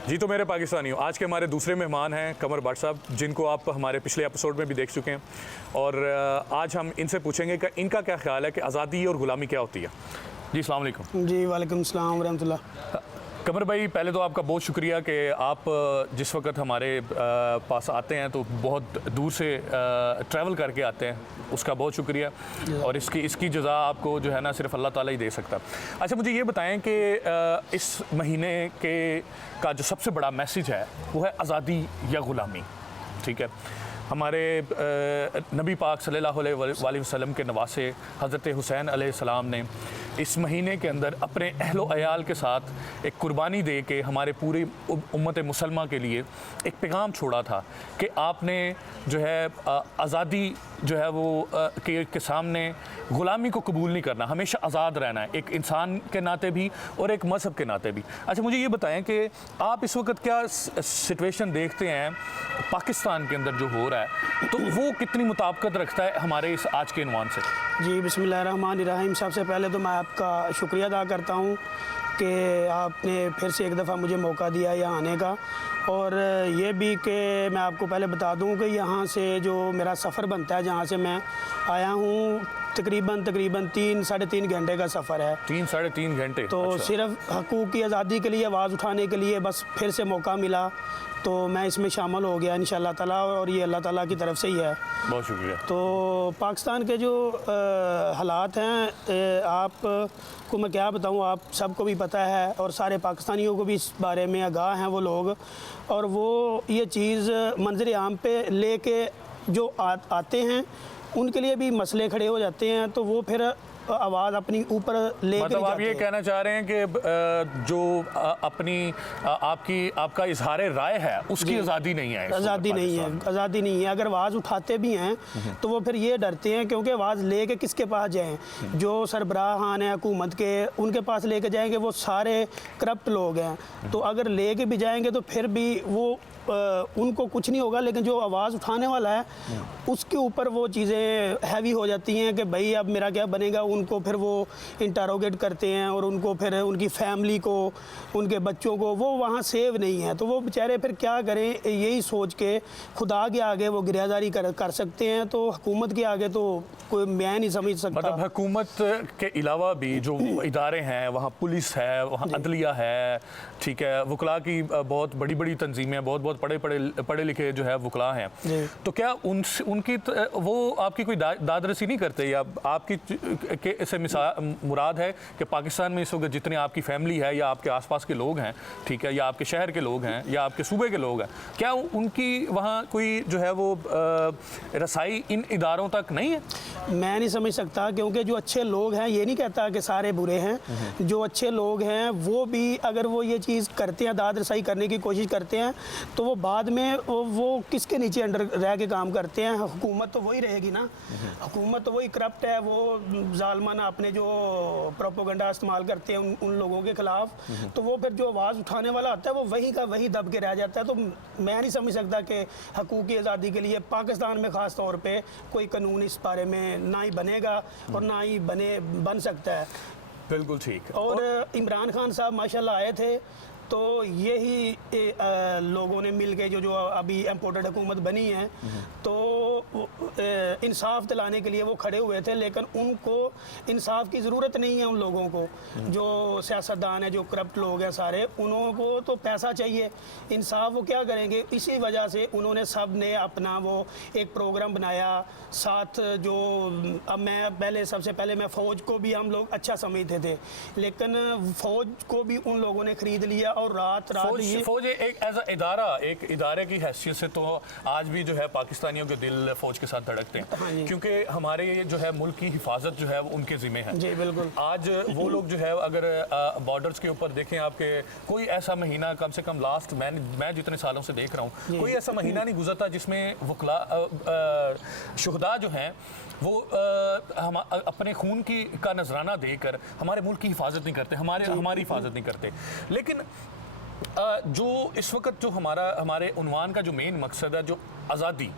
जी तो मेरे पाकिस्तानियों, आज के हमारे दूसरे मेहमान हैं कमर भट्ट साहब, जिनको आप हमारे पिछले एपिसोड में भी देख चुके हैं। और आज हम इनसे पूछेंगे कि इनका क्या ख्याल है कि आज़ादी और ग़ुलामी क्या होती है। जी अस्सलाम वालेकुम। जी वालेकुम सलाम रहमतुल्लाह। कमर भाई, पहले तो आपका बहुत शुक्रिया कि आप जिस वक्त हमारे पास आते हैं तो बहुत दूर से ट्रैवल करके आते हैं, उसका बहुत शुक्रिया। और इसकी जज़ा आपको जो है ना सिर्फ अल्लाह ताला ही दे सकता। अच्छा, मुझे ये बताएं कि इस महीने का जो सबसे बड़ा मैसेज है वो है आज़ादी या ग़ुलामी। ठीक है, हमारे नबी पाक सल्लल्लाहु अलैहि वसल्लम के नवासे हज़रत हुसैन अलैहिस्सलाम ने इस महीने के अंदर अपने अहलो अयाल के साथ एक कुर्बानी दे के हमारे पूरी उम्मत मुसलमा के लिए एक पैगाम छोड़ा था कि आपने जो है आज़ादी जो है वो के सामने ग़ुलामी को कबूल नहीं करना, हमेशा आज़ाद रहना है, एक इंसान के नाते भी और एक मज़हब के नाते भी। अच्छा, मुझे ये बताएं कि आप इस वक्त क्या सिचुएशन देखते हैं पाकिस्तान के अंदर जो हो रहा है, तो वो कितनी मुताबिकत रखता है हमारे इस आज के इन्वान से? जी बिस्मिल्लाहिर्रहमानिर्रहीम। सबसे पहले तो मैं आपका शुक्रिया अदा करता हूँ कि आपने फिर से एक दफ़ा मुझे मौका दिया यहाँ आने का। और ये भी कि मैं आपको पहले बता दूँ कि यहाँ से जो मेरा सफ़र बनता है, जहाँ से मैं आया हूँ, तकरीबन 3 साढ़े 3 घंटे का सफ़र है। 3 साढ़े 3 घंटे? तो अच्छा। सिर्फ हकूक़ की आज़ादी के लिए आवाज़ उठाने के लिए बस फिर से मौका मिला तो मैं इसमें शामिल हो गया इंशाअल्लाह ताला, और ये अल्लाह ताला की तरफ से ही है। बहुत शुक्रिया। तो पाकिस्तान के जो हालात हैं, आपको मैं क्या बताऊं, आप सबको भी पता है और सारे पाकिस्तानियों को भी इस बारे में आगाह हैं वो लोग, और वो ये चीज़ मंजर आम पे लेके जो आते हैं उनके लिए भी मसले खड़े हो जाते हैं, तो वो फिर आवाज़ अपनी ऊपर ले, मतलब आप ये कहना चाह रहे हैं कि जो आपका इजहार राय है उसकी आज़ादी नहीं है? आज़ादी नहीं है, आज़ादी नहीं है। अगर आवाज़ उठाते भी हैं तो वो फिर ये डरते हैं क्योंकि आवाज़ लेके किसके पास जाएं? जो सरबराहान हैं हुकूमत के, उनके पास लेके जाएंगे वो सारे करप्ट लोग हैं। तो अगर लेके भी जाएंगे तो फिर भी वो उनको कुछ नहीं होगा, लेकिन जो आवाज़ उठाने वाला है उसके ऊपर वो चीज़ें हैवी हो जाती हैं कि भाई अब मेरा क्या बनेगा। उनको फिर वो इंटरोगेट करते हैं और उनको फिर उनकी फैमिली को, उनके बच्चों को वो वहाँ सेव नहीं है, तो वो बेचारे फिर क्या करें, यही सोच के खुदा के आगे वो गिरफ्तारी कर सकते हैं। तो हुकूमत के आगे तो कोई मैं नहीं समझ सकता। मतलब हुकूमत के अलावा भी जो इदारे हैं, वहाँ पुलिस है, वहाँ अदलिया है, ठीक है, वकला की बहुत बड़ी बड़ी तंजीमें, बहुत पढ़े लिखे जो है वकला हैं, तो क्या उनकी वो आपकी कोई दादरसी नहीं करते? या आपकी से मुराद है कि पाकिस्तान में इस वक्त जितने आपकी फैमिली है या आपके आसपास के लोग हैं, ठीक है, या आपके शहर के लोग हैं या आपके सूबे के लोग हैं, क्या उनकी वहाँ कोई जो है वो रसाई इन इदारों तक नहीं है? मैं नहीं समझ सकता, क्योंकि जो अच्छे लोग हैं, ये नहीं कहता कि सारे बुरे हैं, जो अच्छे लोग हैं वो भी अगर वो ये चीज़ करते हैं, दाद रसाई करने की कोशिश करते हैं, तो वो बाद में वो किसके नीचे अंडर रह के काम करते हैं? हुकूमत तो वही रहेगी ना, हुकूमत तो वही करप्ट है, वो जालमाना अपने जो प्रोपोगंडा इस्तेमाल करते हैं उन लोगों के ख़िलाफ़, तो वो फिर जो आवाज़ उठाने वाला आता है वो वही का वही दब के रह जाता है। तो मैं नहीं समझ सकता कि हकूक़ की आज़ादी के लिए पाकिस्तान में ख़ास तौर पे कोई कानून इस बारे में ना ही बनेगा और ना ही बन सकता है। बिल्कुल ठीक। और इमरान खान साहब माशाल्लाह आए थे, तो यही लोगों ने मिल के जो अभी इम्पोर्टेड हुकूमत बनी है, तो इंसाफ दिलाने के लिए वो खड़े हुए थे, लेकिन उनको इंसाफ की ज़रूरत नहीं है। उन लोगों को, जो सियासतदान है, जो करप्ट लोग हैं सारे, उनको तो पैसा चाहिए, इंसाफ वो क्या करेंगे? इसी वजह से उन्होंने सब ने अपना वो एक प्रोग्राम बनाया साथ। जो अब मैं सबसे पहले मैं फ़ौज को भी हम लोग अच्छा समझते थे, लेकिन फ़ौज को भी उन लोगों ने ख़रीद लिया और रात फौज एक एज एक इदारे की हैसियत से तो आज भी जो है पाकिस्तानियों के दिल फौज के साथ धड़कते हैं। हाँ, क्योंकि हमारे जो है मुल्क की हिफाजत जो है वो उनके ज़िम्मे है। जी बिल्कुल। आज वो लोग जो है अगर बॉर्डर्स के ऊपर देखें, आपके कोई ऐसा महीना कम से कम लास्ट मैं जितने सालों से देख रहा हूँ, कोई ऐसा महीना नहीं गुजरता जिसमें वकला शुहदा जो हैं वो हम अपने खून का नजराना देकर हमारे मुल्क की हिफाजत नहीं करते, हमारी हिफाजत नहीं करते। लेकिन जो इस वक्त जो हमारे उन्वान का जो मेन मकसद है, जो आज़ादी,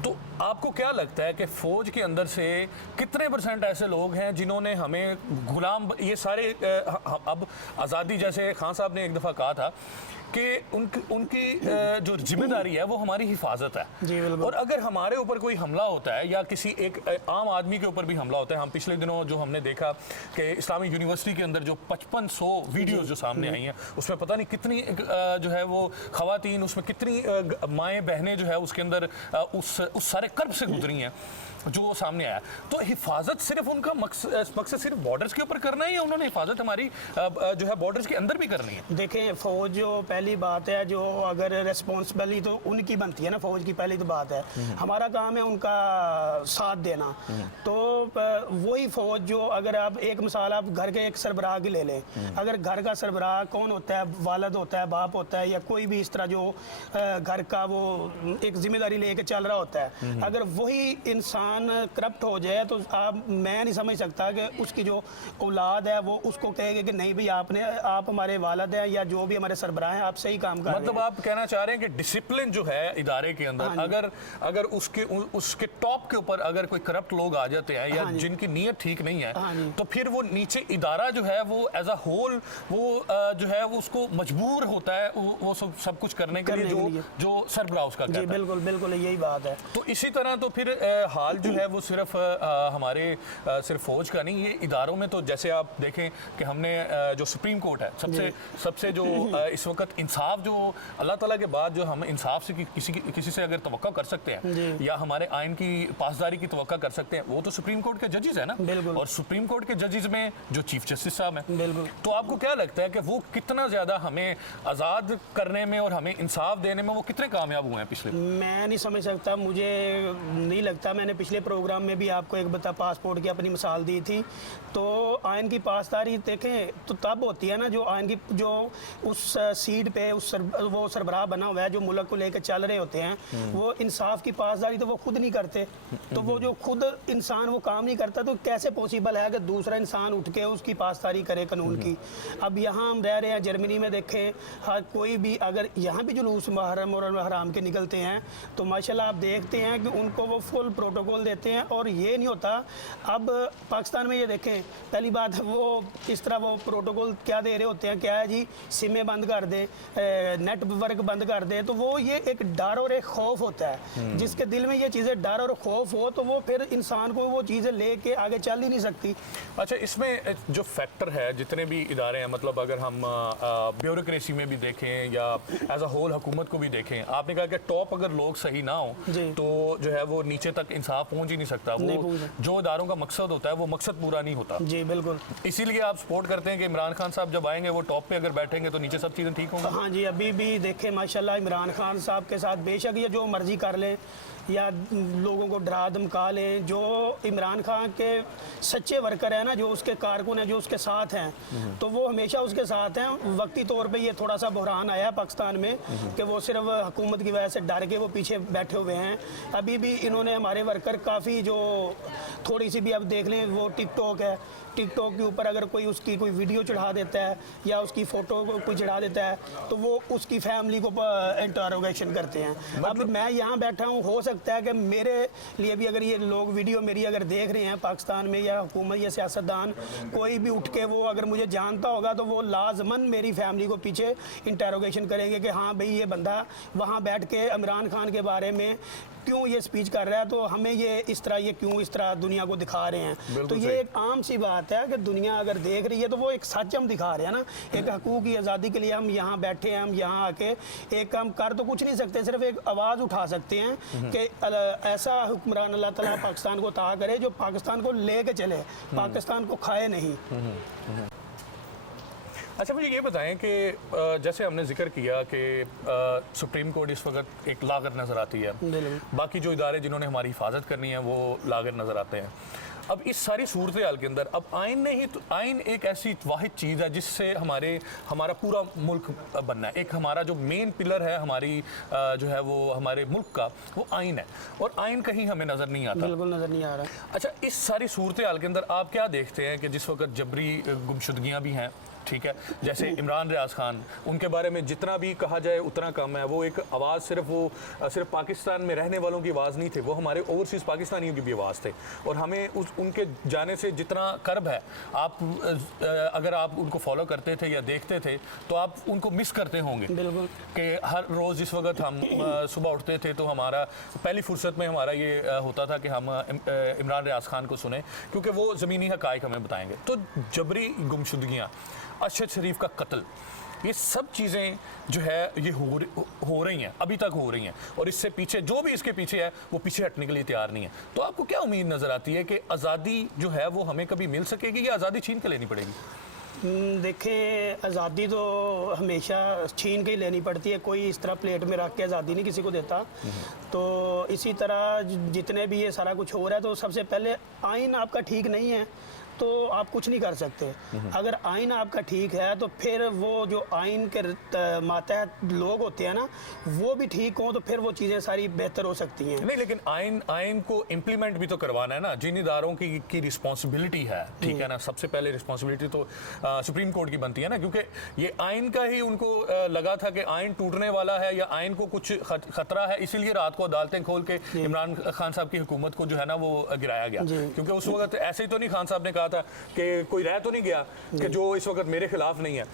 तो आपको क्या लगता है कि फ़ौज के अंदर से कितने % ऐसे लोग हैं जिन्होंने हमें गुलाम, ये सारे अब आज़ादी, जैसे खान साहब ने एक दफ़ा कहा था कि उनकी जो जिम्मेदारी है वो हमारी हिफाजत है। जी, बिल्कुल। और अगर हमारे ऊपर कोई हमला होता है या किसी एक आम आदमी के ऊपर भी हमला होता है, हम पिछले दिनों जो हमने देखा कि इस्लामिक यूनिवर्सिटी के अंदर जो 5500 वीडियोस जो सामने आई हैं, उसमें पता नहीं कितनी जो है वो खवातीन, उसमें कितनी माएँ बहनें जो है उसके अंदर उस सारे कर्ब से गुजरी हैं जो सामने आया। तो हिफाजत सिर्फ उनका मकसद सिर्फ बॉर्डर्स के ऊपर करना है या उन्होंने हिफाजत हमारी जो है बॉर्डर्स के अंदर भी करनी है? देखें, फ़ौज जो पहली बात है, जो अगर रिस्पॉन्सिबिलिटी तो उनकी बनती है ना, फ़ौज की पहली तो बात है। हमारा काम है उनका साथ देना। तो वही फ़ौज जो, अगर आप एक मिसाल आप घर के एक सरबराह की ले लें, अगर घर का सरबराह कौन होता है, वालिद होता है, बाप होता है, या कोई भी इस तरह जो घर का वो एक जिम्मेदारी लेके चल रहा होता है, अगर वही इंसान करप्ट हो जाए तो मैं नहीं समझ सकता कि उसकी जो औलाद है वो उसको कहेगी कि नहीं भाई आप हमारे वालिद हैं या जो भी हमारे सरबराह हैं, आप सही काम कर रहे हैं। मतलब आप कहना चाह रहे हैं कि डिसिप्लिन जो है इदारे के अंदर, अगर उसके टॉप के ऊपर अगर कोई करप्ट लोग आ जाते हैं या जिनकी नीयत ठीक नहीं है, तो फिर वो नीचे इदारा जो है वो एज अ होल वो जो है वो उसको मजबूर होता है वो सब कुछ करने के लिए जो सरबराह उसका कहता है। बिल्कुल बिल्कुल यही बात है। तो इसी तरह तो फिर हाल जो है वो सिर्फ हमारे सिर्फ फौज का नहीं, ये इदारों में तो जैसे आप देखें कि हमने जो सुप्रीम कोर्ट है सबसे जो इस वक्त इंसाफ जो अल्लाह ताला के बाद जो हम इंसाफ से किसी से अगर तवक्का कर सकते हैं या हमारे आइन की पासदारी की तवक्का कर सकते हैं, वो तो सुप्रीम कोर्ट के जजेस है ना। और सुप्रीम कोर्ट के जजेस में जो चीफ जस्टिस साहब हैं, तो आपको क्या लगता है कि वो कितना ज्यादा हमें आज़ाद करने में और हमें इंसाफ देने में वो कितने कामयाब हुए हैं पिछले? मैं नहीं समझ सकता, मुझे नहीं लगता। मैंने पिछले प्रोग्राम में भी आपको एक पासपोर्ट की अपनी मिसाल दी थी। तो आयन की पासदारी देखें तो तब होती है ना, जो आयन की जो उस सीट पे वो सरबराह बना हुआ है, जो मुल्क को लेकर चल रहे होते हैं, वो इंसाफ की पासदारी तो वो खुद नहीं करते। तो वो जो खुद इंसान वो काम नहीं करता, तो कैसे पॉसिबल है कि दूसरा इंसान उठ के उसकी पासदारी करे कानून की? अब यहाँ हम रह रहे हैं जर्मनी में, देखें हर कोई भी अगर यहाँ भी जुलूस मुहर्रम और हराम के निकलते हैं तो माशाल्लाह आप देखते हैं कि उनको वो फुल प्रोटोकॉल देते हैं। और ये नहीं होता, अब पाकिस्तान में ये देखें, पहली बात वो इस तरह वो प्रोटोकॉल क्या दे रहे होते हैं, क्या है जी, सिमें बंद कर दे, नेटवर्क बंद कर दे। तो वो ये एक डर और एक खौफ होता है, जिसके दिल में ये चीज़ें डर और खौफ हो तो वो फिर इंसान को वो चीज़ें लेके आगे चल ही नहीं सकती। अच्छा, इसमें जो फैक्टर है, जितने भी इदारे हैं, मतलब अगर हम ब्यूरोक्रेसी में भी देखें या एज अ होल हुकूमत को भी देखें, आपने कहा कि टॉप अगर लोग सही ना हो तो जो है वो नीचे तक इंसाफ पहुंच ही नहीं सकता। वो जो इदारों का मकसद होता है वो मकसद पूरा नहीं होता। जी बिल्कुल। इसीलिए आप सपोर्ट करते हैं कि इमरान खान साहब जब आएंगे वो टॉप पे अगर बैठेंगे तो नीचे सब चीज़ें ठीक होंगी। हाँ जी, अभी भी देखें माशाल्लाह इमरान खान साहब के साथ बेशक ये जो मर्जी कर लें या लोगों को डरा धमका लें, जो इमरान खान के सच्चे वर्कर हैं ना, जो उसके कारकुन हैं, जो उसके साथ हैं, तो वो हमेशा उसके साथ हैं। वक्ती तौर पे ये थोड़ा सा बहरान आया पाकिस्तान में कि वो सिर्फ हुकूमत की वजह से डर के वो पीछे बैठे हुए हैं। अभी भी इन्होंने हमारे वर्कर काफ़ी जो थोड़ी सी भी अब देख लें, वो टिकटॉक है, टिकटॉक के ऊपर अगर कोई उसकी कोई वीडियो चढ़ा देता है या उसकी फ़ोटो कोई चढ़ा देता है तो वो उसकी फैमिली को इंटरोगेशन करते हैं। अब मैं यहाँ बैठा हूँ, हो सकता है कि मेरे लिए भी अगर ये लोग वीडियो मेरी अगर देख रहे हैं पाकिस्तान में या हुकूमत या सियासतदान, कोई भी उठ के वो अगर मुझे जानता होगा तो वो लाजमन मेरी फैमिली को पीछे इंटरोगेशन करेंगे कि हाँ भाई ये बंदा वहाँ बैठ के इमरान खान के बारे में क्यों ये स्पीच कर रहा है, तो हमें ये इस तरह दुनिया को दिखा रहे हैं। तो ये एक आम सी बात है कि दुनिया अगर देख रही है तो वो एक सच हम दिखा रहे हैं ना। एक हकूक़ की आज़ादी के लिए हम यहाँ बैठे हैं, हम यहाँ आके एक हम कर तो कुछ नहीं सकते, सिर्फ एक आवाज़ उठा सकते हैं कि ऐसा हुक्मरान अल्लाह ताला पाकिस्तान को ता करे जो पाकिस्तान को ले के चले, पाकिस्तान को खाए नहीं। अच्छा, मुझे ये बताएं कि जैसे हमने जिक्र किया कि सुप्रीम कोर्ट इस वक्त एक लागत नज़र आती है, बाकी जो इदारे जिन्होंने हमारी हिफाजत करनी है वो लागत नज़र आते हैं। अब इस सारी सूरत हाल के अंदर अब आइन एक ऐसी वाहिद चीज़ है जिससे हमारा पूरा मुल्क बनना है। एक हमारा जो मेन पिलर है हमारी जो है वो हमारे मुल्क का, वो आइन है, और आइन कहीं हमें नज़र नहीं आता। बिल्कुल नज़र नहीं आ रहा। अच्छा, इस सारी सूरत हाल के अंदर आप क्या देखते हैं कि जिस वक्त जबरी गुमशुदगियाँ भी हैं, ठीक है। जैसे इमरान रियाज खान, उनके बारे में जितना भी कहा जाए उतना कम है। वो एक आवाज़ सिर्फ पाकिस्तान में रहने वालों की आवाज़ नहीं थे, वो हमारे ओवरसीज़ पाकिस्तानियों की भी आवाज़ थे। और हमें उनके जाने से जितना कर्ब है, आप अगर आप उनको फॉलो करते थे या देखते थे तो आप उनको मिस करते होंगे। बिल्कुल कि हर रोज़ जिस वक्त हम सुबह उठते थे तो हमारा पहली फुर्सत में हमारा ये होता था कि हम इमरान रियाज खान को सुने, क्योंकि वो ज़मीनी हक़ाइक़ हमें बताएंगे। तो जबरी गुमशुदगियाँ, अरशद शरीफ का कत्ल, ये सब चीज़ें जो है ये हो रही हैं, अभी तक हो रही हैं। और इससे पीछे जो भी इसके पीछे है वो पीछे हटने के लिए तैयार नहीं है। तो आपको क्या उम्मीद नज़र आती है कि आज़ादी जो है वो हमें कभी मिल सकेगी या आज़ादी छीन के लेनी पड़ेगी? देखें, आज़ादी तो हमेशा छीन के ही लेनी पड़ती है। कोई इस तरह प्लेट में रख के आज़ादी नहीं किसी को देता। तो इसी तरह जितने भी ये सारा कुछ हो रहा है, तो सबसे पहले आइन आपका ठीक नहीं है तो आप कुछ नहीं कर सकते। अगर आइन आपका ठीक है तो फिर वो जो आइन के मातहत लोग होते हैं ना, वो भी ठीक हों तो फिर वो चीज़ें सारी बेहतर हो सकती हैं। नहीं, लेकिन आइन को इम्प्लीमेंट भी तो करवाना है ना। जिन इदारों की रिस्पॉन्सिबिलिटी है, ठीक है ना, सबसे पहले रिस्पॉन्सिबिलिटी तो सुप्रीम कोर्ट की बनती है ना, क्योंकि ये आइन का ही उनको लगा था कि आइन टूटने वाला है या आइन को कुछ खतरा है, इसीलिए रात को अदालतें खोल के इमरान खान साहब की हुकूमत को जो है ना वो गिराया गया। क्योंकि उस वक्त ऐसे ही तो नहीं खान साहब ने कहा था कि कोई रह तो नहीं गया कि जो इस वक्त मेरे खिलाफ नहीं है।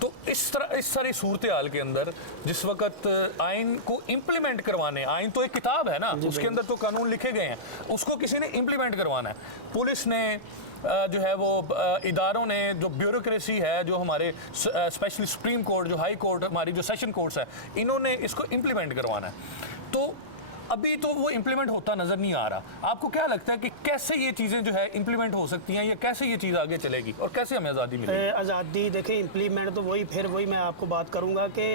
तो इस सारी सूरत हाल के अंदर जिस वक्त आइन को इम्प्लीमेंट करवाने, आइन तो एक किताब है ना, उसके अंदर तो कानून लिखे गए हैं, उसको किसी ने इम्प्लीमेंट करवाना है। पुलिस ने जो है वो इदारों ने, जो ब्यूरोक्रेसी है, जो हमारे स्पेशली सुप्रीम कोर्ट, जो हाई कोर्ट, हमारी जो सेशन कोर्ट्स है, इन्होंने इसको इम्प्लीमेंट करवाना है। तो अभी तो वो इम्प्लीमेंट होता नजर नहीं आ रहा। आपको क्या लगता है कि कैसे ये चीज़ें जो है इम्प्लीमेंट हो सकती हैं या कैसे ये चीज़ आगे चलेगी और कैसे हमें आज़ादी मिलेगी? आज़ादी देखें, इम्प्लीमेंट तो वही मैं आपको बात करूंगा कि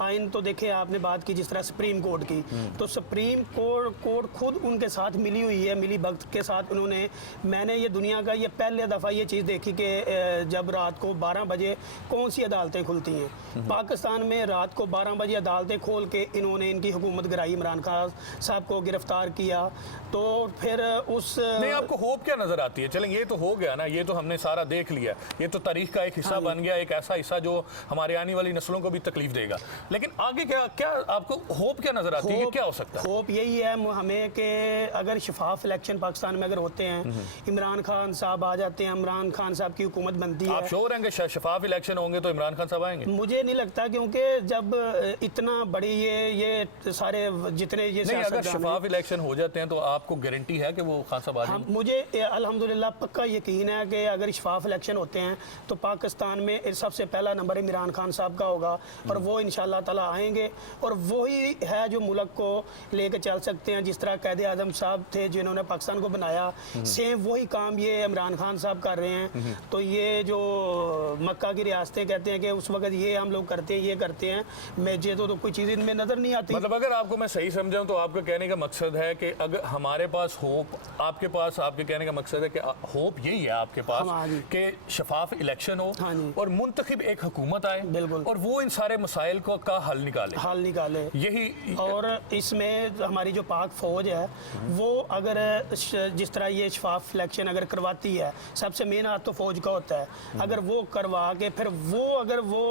आइन तो देखें, आपने बात की जिस तरह सुप्रीम कोर्ट की, तो सुप्रीम कोर्ट खुद उनके साथ मिली हुई है, मिली भगत के साथ उन्होंने। मैंने ये दुनिया का ये पहले दफ़ा ये चीज़ देखी कि जब रात को 12 बजे कौन सी अदालतें खुलती हैं। पाकिस्तान में रात को 12 बजे अदालतें खोल के इन्होंने इनकी हुकूमत गिराई, इमरान खान साहब को गिरफ्तार किया। तो फिर उस नहीं, आपको होप क्या नजर आती है? चलें, ये तो हो गया ना, ये तो हमने सारा देख लिया, ये तो तारीख का एक हिस्सा बन गया, एक ऐसा हिस्सा जो हमारे आने वाली नस्लों को भी तकलीफ देगा। लेकिन आगे क्या आपको होप क्या नजर आती है कि क्या हो सकता है? होप यही है हमें कि अगर शफाफ इलेक्शन पाकिस्तान में अगर होते हैं, इमरान खान साहब आ जाते हैं, इमरान खान साहब की हुकूमत बनती है। आप श्योर हैं कि शफाफ इलेक्शन होंगे तो इमरान खान साहब आएंगे? मुझे नहीं लगता, क्योंकि जब इतना बड़ी ये सारे जितने ये नहीं, अगर शफाफ इलेक्शन हो जाते हैं तो आपको गारंटी है कि वो खान साहब आ जाएंगे? मुझे अल्हम्दुलिल्लाह पक्का यकीन है कि अगर शफाफ इलेक्शन होते हैं तो पाकिस्तान में सबसे पहला नंबर इमरान खान साहब का होगा और वो इंशाअल्लाह ताला आएंगे। और वही है जो मुल्क को लेकर चल सकते हैं। जिस तरह कैद आज़म साहब थे जिन्होंने पाकिस्तान को बनाया, सेम वही काम ये इमरान खान साहब कर रहे हैं। तो ये जो मक्का की रियासतें कहते हैं कि उस वक्त ये हम लोग करते हैं, ये करते हैं, मुझे तो कोई चीज़ इनमें नज़र नहीं आती। मतलब अगर आपको मैं सही समझाऊं तो आपका कहने का मकसद है कि अगर हमारे पास होप, आपके कहने का मकसद है कि होप यही है आपके पास कि शफाफ इलेक्शन हो और मुंतखब एक हुकूमत आए और वो इन सारे मसाइल को का हल निकाले यही। और इसमें हमारी जो पाक फौज है वो अगर जिस तरह ये शफाफ इलेक्शन अगर करवाती है, सबसे मेन हाथ तो फौज का होता है, अगर वो करवा के फिर वो अगर वो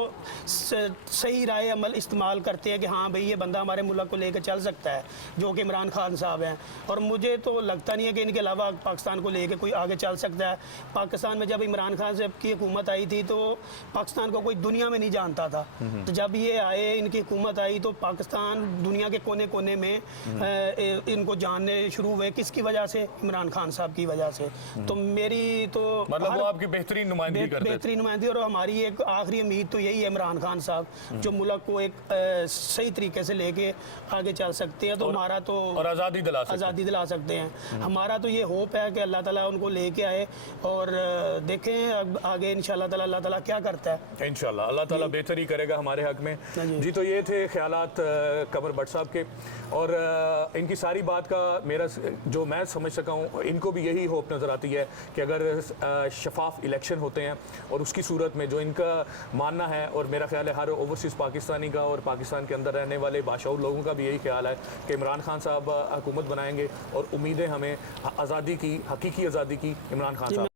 सही राय अमल इस्तेमाल करते हैं कि हाँ भाई ये बंदा हमारे मुल्क को लेकर चल सकता है, जो कि इमरान खान साहब हैं। और मुझे तो लगता नहीं है कि इनके अलावा पाकिस्तान को लेकर कोई आगे चल सकता है। पाकिस्तान में जब इमरान खान साहब की हुकूमत आई थी तो पाकिस्तान को कोई दुनिया में नहीं जानता था। तो जब ये आए, इनकी हुकूमत आई, तो पाकिस्तान दुनिया के कोने कोने में इनको जानने शुरू हुए। किसकी वजह से? इमरान खान साहब की वजह से। तो मेरी तो मतलब वो आपकी बेहतरीन नुमाइंदगी करते थे। बेहतरीन नुमाइंदगी। और हमारी एक आखिरी उम्मीद तो यही है इमरान खान साहब, जो मुल्क को एक सही तरीके से लेके आगे चल सकते हैं। तो हमारा तो और आज़ादी दिला सकते हैं। हमारा तो ये होप है कि अल्लाह ताला उनको लेके आए और देखें अब आगे इंशाअल्लाह ताला अल्लाह ताला क्या करता है। इंशाअल्लाह अल्लाह ताला बेहतरी करेगा हमारे हक में। जी, तो ये थे ख्यालात कमर भट्ट साहब के, और इनकी सारी बात का मेरा जो मैं समझ सका हूँ, इनको भी यही होप नज़र आती है कि अगर शफाफ इलेक्शन होते हैं और उसकी सूरत में जो इनका मानना है, और मेरा ख्याल है हर ओवरसीज़ पाकिस्तानी का और पाकिस्तान के अंदर रहने वाले बाशऊर लोगों का भी यही ख्याल है कि इमरान खान साहब हुकूमत बनाएंगे और उम्मीदें हमें आज़ादी की, हकीकी आज़ादी की इमरान खान साहब